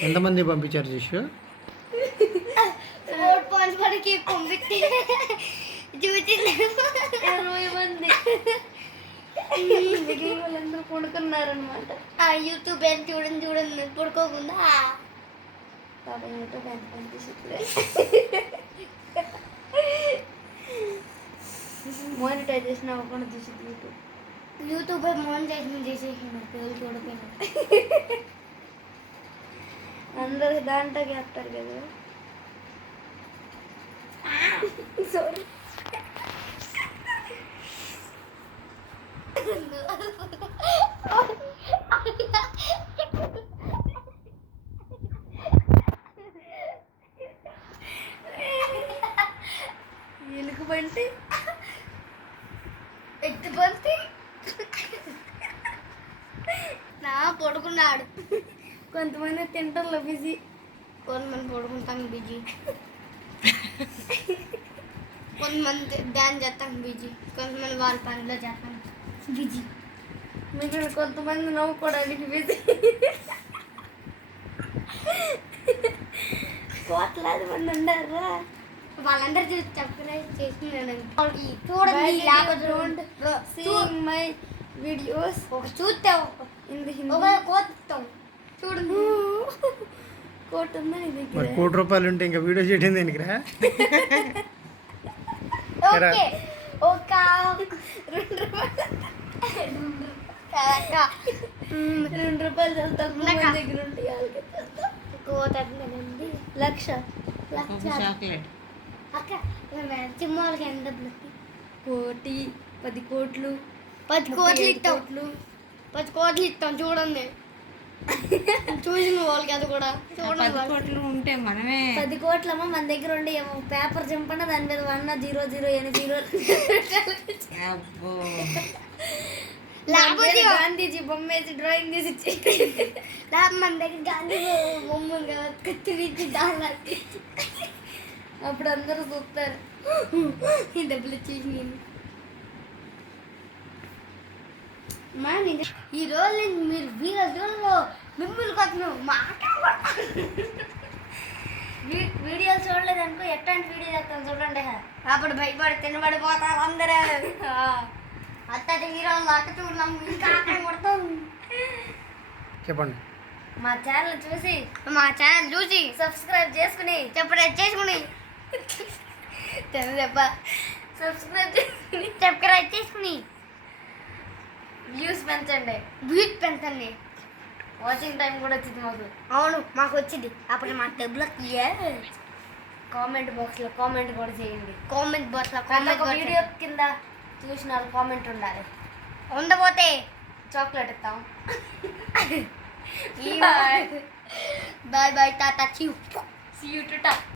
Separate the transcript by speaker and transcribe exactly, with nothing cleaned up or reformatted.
Speaker 1: ఎంతమంది పంపించారు చూసు
Speaker 2: ఇరవై మంది మిగిలిన వాళ్ళందరూ పడుకున్నారనమాట.
Speaker 3: యూట్యూబ్ ఎంత చూడండి చూడండి పడుకోకుండా
Speaker 2: పాప యూట్యూబ్ ఎంత పంపిస్తుంది. మోనిటైజేషన్ అవ్వకుండా చూసింది యూట్యూబ్.
Speaker 3: యూట్యూబ్ మోనిటైజేషన్ చేసేసిన పేరు చూడకపోయినా
Speaker 2: అందరు దాంట్లోకి వేస్తారు కదా. సారీ ఎలుగు బంటి
Speaker 3: ఎత్తు బంతి నా పడుకున్నాడు.
Speaker 2: కొంతమంది తింటర్లో బిజీ,
Speaker 3: కొంతమంది పడుకుంటాం బిజీ, కొంతమంది డాన్స్ చేస్తాం బిజీ, కొంతమంది వాళ్ళ పనిలో చేస్తాం బిజీ,
Speaker 2: మిగిలిన కొంతమంది నవ్వుకోవడానికి బిజీ. కోట్లాది మంది ఉండారా.
Speaker 3: వాళ్ళందరూ చూసి సబ్స్క్రైబ్ చేస్తున్నాను చూడండి. లేకపోతే
Speaker 2: సీయింగ్ మై వీడియోస్
Speaker 3: ఒక చూస్తే
Speaker 2: ఇన్ ది
Speaker 3: ఒక
Speaker 2: హిందీ.
Speaker 3: కోస్తాం చూడండి.
Speaker 2: కోట్ ఉందా నీ
Speaker 1: మరి
Speaker 2: దగ్గర?
Speaker 1: కోటి రూపాయలు ఉంటే ఇంకా వీడియో చేయడం దేనికిరా?
Speaker 3: ఓకే ఒక రెండు రూపాయలు
Speaker 2: రెండు రూపాయలు చాలా తక్కువ
Speaker 3: ఉన్నాక.
Speaker 2: మంది దగ్గర ఉంటాయి. వాళ్ళకి
Speaker 3: కోతండి
Speaker 2: లక్ష
Speaker 3: లక్ష అక్క చిమ్మోళ్ళకి ఎంత డబ్బులు
Speaker 2: కోటి పది కోట్లు
Speaker 3: పది
Speaker 2: ముప్పై
Speaker 3: కోట్లు
Speaker 2: ఏడు
Speaker 3: ఇస్తాం
Speaker 2: కోట్లు.
Speaker 3: పది కోట్లు ఇస్తాం చూడండి. చూసిన వాళ్ళకి అది కూడా చూడండి వాళ్ళు.
Speaker 4: కోట్లు ఉంటే మనమే
Speaker 2: పది కోట్లమ్మా మన దగ్గర ఉండే ఏమో పేపర్ చింపండి దాని మీద వన్ జీరో జీరో ఎన్ని జీరో
Speaker 4: అబ్బో
Speaker 3: లేకపోతే
Speaker 2: గాంధీజీ బొమ్మ వేసి డ్రాయింగ్ చేసి ఇచ్చి
Speaker 3: లేకపోతే మన దగ్గర గాంధీ బొమ్మ ఉంది కదా కత్తిరించి దాని
Speaker 2: అప్పుడు అందరూ చూస్తారు.
Speaker 3: ఈ డబ్బులు ఇచ్చేసి నేను మా నిజ ఈ రోజు నుంచి మీరు వీర రోజుల్లో మిమ్మల్ని కొత్త మాట
Speaker 2: వీడియోలు చూడలేదు అనుకో ఎట్లాంటి వీడియో చేస్తాను చూడండి.
Speaker 3: అప్పుడు భయపడి తినబడిపోతారు అందరూ. అత్తటి హీరోలు అక్క చూడడం ఇంకా అక్కడ కొడతాం.
Speaker 1: చెప్పండి.
Speaker 2: మా ఛానల్ చూసి
Speaker 3: మా ఛానల్ చూసి
Speaker 2: సబ్స్క్రైబ్ చేసుకుని
Speaker 3: సబ్స్క్రైబ్ చేసుకుని చెప్ప
Speaker 2: సబ్స్క్రైబ్ చేసుకుని
Speaker 3: సబ్స్క్రైబ్ చేసుకుని
Speaker 2: వ్యూస్ పెంచండి.
Speaker 3: వ్యూస్ పెంచండి.
Speaker 2: వాచింగ్ టైం కూడా వచ్చింది మాకు.
Speaker 3: అవును మాకు వచ్చింది. అప్పుడు మా డబ్బులకి
Speaker 2: కామెంట్ బాక్స్లో కామెంట్ కూడా చేయండి.
Speaker 3: కామెంట్ బాక్స్లో
Speaker 2: ప్రతి
Speaker 3: కామెంట్
Speaker 2: ఒక్క వీడియో కింద చూసిన వాళ్ళు కామెంట్ ఉండాలి.
Speaker 3: ఉండబోతే
Speaker 2: చాక్లెట్ ఇస్తాం.
Speaker 3: బాయ్ బాయ్ టాటా చూ
Speaker 2: See you to